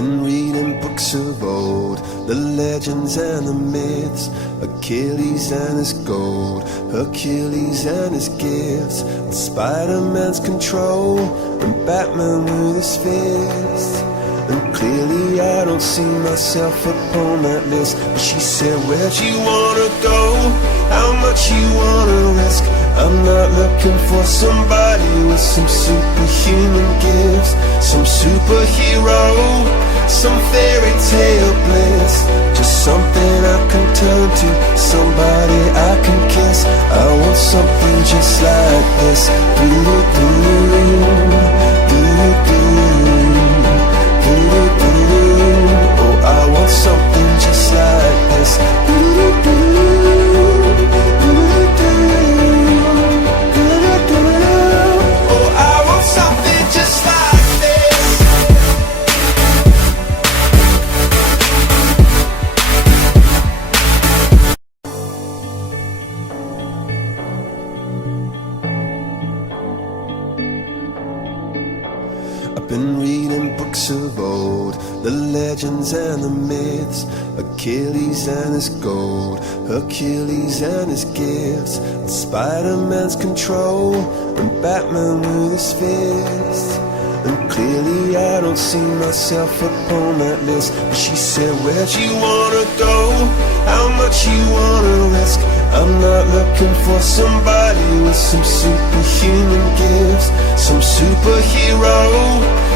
been reading books of old, the legends and the myths, Achilles and his gold, Hercules and his gifts, Spider-Man's control, and Batman with his fists. And clearly I don't see myself upon that list. But she said, where'd you wanna go? How much you wanna risk? I'm not looking for somebody with some superhuman gifts, some superhero, some fairy tale bliss. Just something I can turn to, somebody I can kiss. I want something just like this. Oh, I want something just like this. Oh, I want something just like this. I've been reading books of old, the legends and the myths, Achilles and his gold, Hercules and his gifts, and Spider-Man's control, and Batman with his fists. And clearly I don't see myself upon that list. But she said, where'd you wanna go? How much you wanna risk? I'm not looking for somebody with some superhuman gifts, some superhero,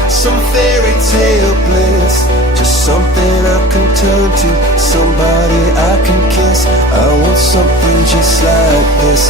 some fairy tale bliss. Just something I can turn to, somebody I can kiss. I want something just like this.